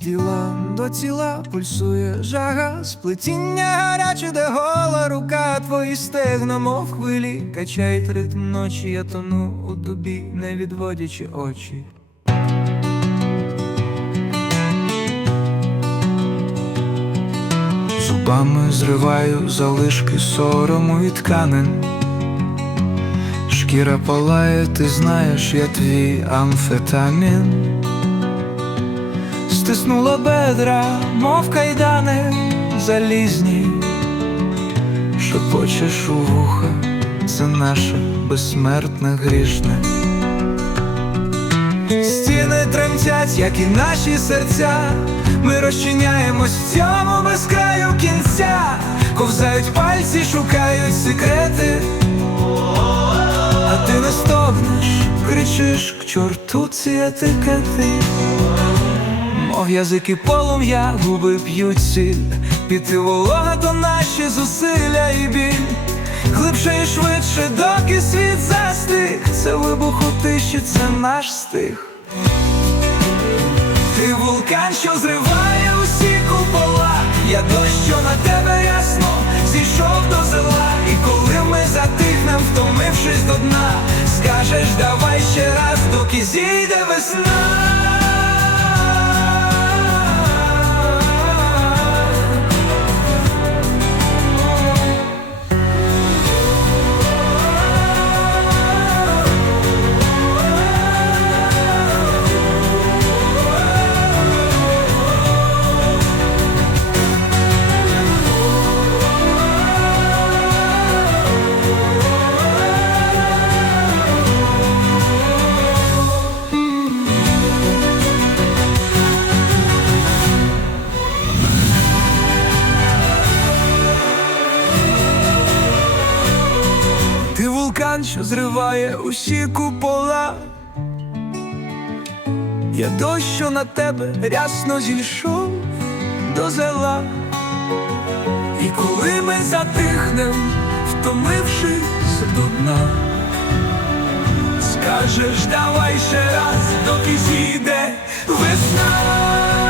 тіла до тіла пульсує жага, сплетіння гаряче, де гола рука, твої стегна, мов хвилі, качають ритм ночі, я тону у тобі, не відводячи очі. Зубами зриваю залишки сорому і тканин. Шкіра палає, ти знаєш, я твій амфетамін. Стиснула бедра, мов кайдани залізні, Шепочеш у вуха, це наше безсмертне грішне. Стіни тремтять, як і наші серця. Ми розчиняємось в цьому безкраю кінця. Ковзають пальці, шукають секрети. А ти не стогнеш, кричиш к чорту ці етикети. Мов язики полум'я, губи п'ють сіль. Піти волога то наші зусилля і біль. Глибше і швидше, доки світ застиг. Це вибух у тиші, це наш стих. Ти вулкан, що зриває усі купола. Я дощ, що на тебе ясно зійшов до зела І коли ми затихнем, втомившись до дна Скажеш, давай ще раз, доки зійде весна Ти що зриває усі купола. Я дощ, що на тебе рясно зійшов до зела. І коли ми затихнем, втомившись до дна, скажеш, давай ще раз, доки зійде весна.